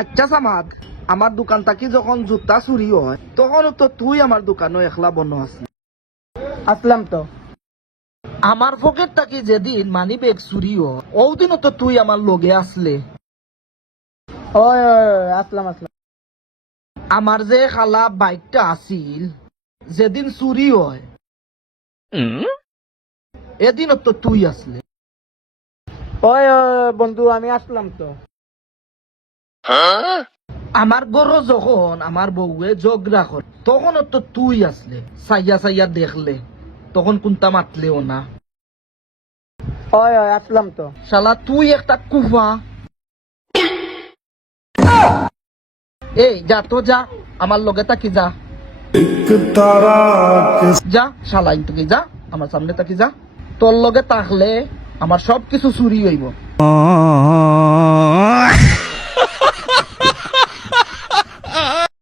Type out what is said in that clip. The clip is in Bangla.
আচ্ছা সামাদ, আমার দোকান থাকি যখন জুতা চুরি হয় তখন তো তুই আমার দোকানে একলা বন্ধ আসলি। আসলাম তো। আমার পকেট থাকি যেদিন মানি ব্যাগ চুরি হয় ওদিনও তো তুই আমার লগে আসলে। ওই ওই ওই, আসলাম আসলাম। আমার যে খালা বাইকটা আছিল যেদিন চুরি হয় এদিনও তো তুই আসলে। ওই ওই ওই, বন্ধু আমি আসলাম তো। আমার গরো যখন আমার বউয়ে ঝগড়া করে তখনও তো তুই আসলে, সাইয়া সাইয়া দেখলে তখন কোনটা মাতলেও না। ওই ওই, আসলাম তো। শালা তুই একটা কুফা। এই যা তো যা, আমার লগে তাকি যা, যা শালা থেকে যা, আমার সামনে তাকি যা। তোর লগে তাকলে আমার সব কিছু চুরি হইব।